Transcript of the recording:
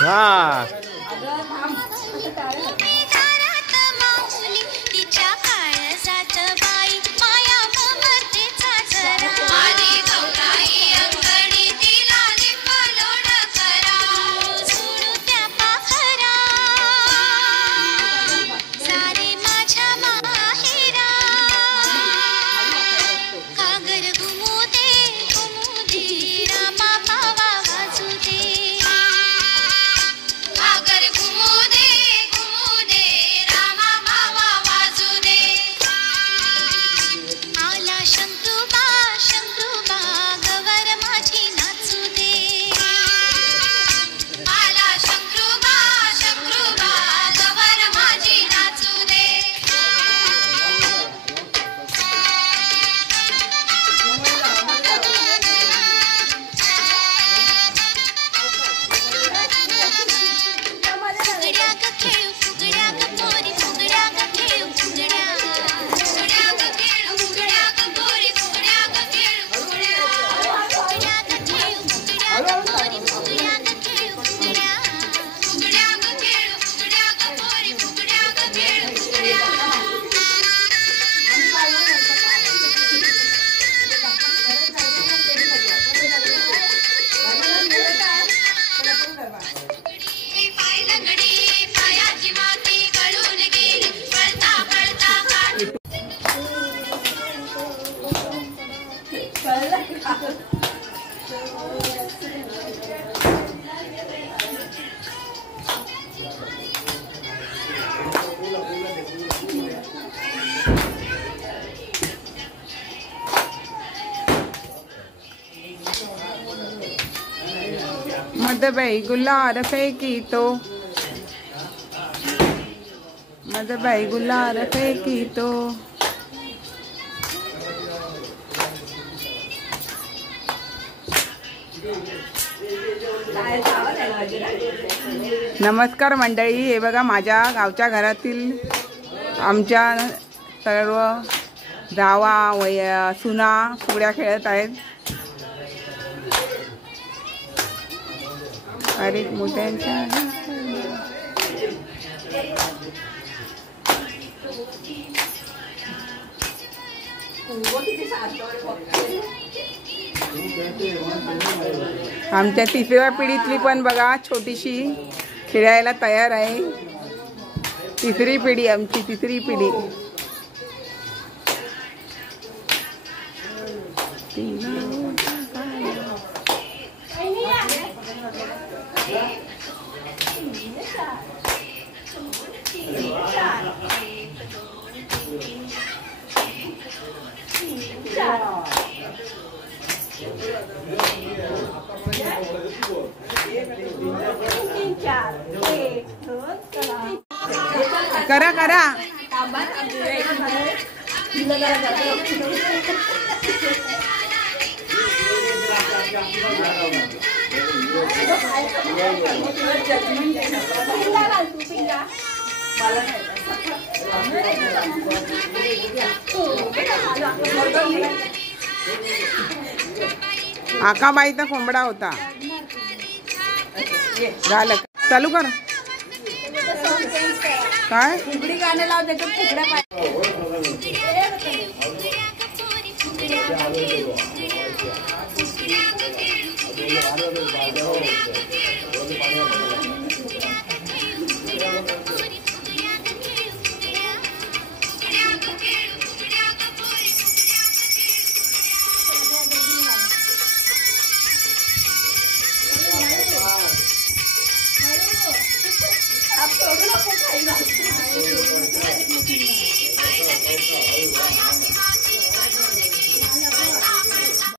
हाँ मदबाई गुलार फेंकी तो मदबाई गुलार फेंकी तो नमस्कार मंडळी, हे बघा माझ्या गावच्या घरातील आमच्या सर्व जावा सुना फुगड्या खेळत आहेत. अरे मोठ्यांच्या आमच्या तिसऱ्या पिढीतली पण बघा छोटीशी खेळायला तयार आहे. तिसरी पिढी, आमची तिसरी पिढी. करा करा आकाबाईचा कोंबडा होता. झालं, चालू कर. काय फुगडी गाणं लाव, त्याच्यात फुगड्या पाहिजे.